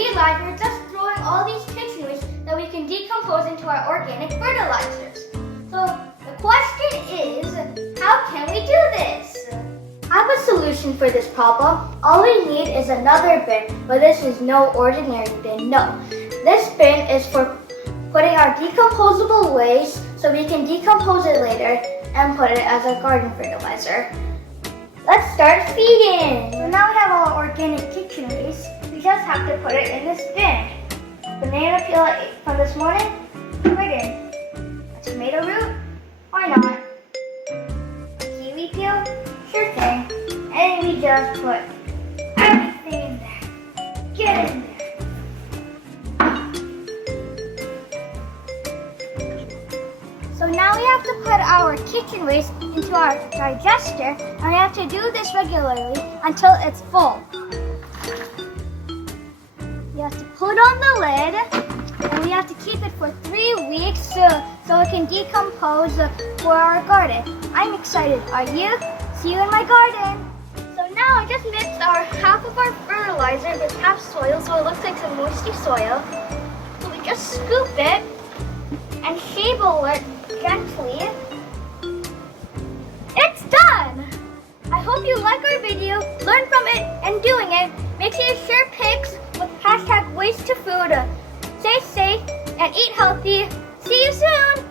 realized we're just throwing all these kitchen waste that we can decompose into our organic fertilizers. So the question is, how can we do this? I have a solution for this problem. All we need is another bin, but this is no ordinary bin, no. This bin is for putting our decomposable waste so we can decompose it later and put it as a garden fertilizer. Let's start feeding. So now we have all our organic kitchen waste. We just have to put it in this bin. Banana peel I ate from this morning, right in. A tomato root, why not? A kiwi peel, sure thing. And we just put everything in there. Get in there. So now we have to put our kitchen waste into our digester, and we have to do this regularly until it's full. You have to put on the lid, and we have to keep it for 3 weeks so it can decompose for our garden. I'm excited. Are you? See you in my garden. So now I just mixed half of our fertilizer with half soil, so it looks like some moisty soil. So we just scoop it and shovel it gently. It's done! I hope you like our video, learn from it, and doing it. Make sure you share pics with #waste2food. Stay safe and eat healthy. See you soon!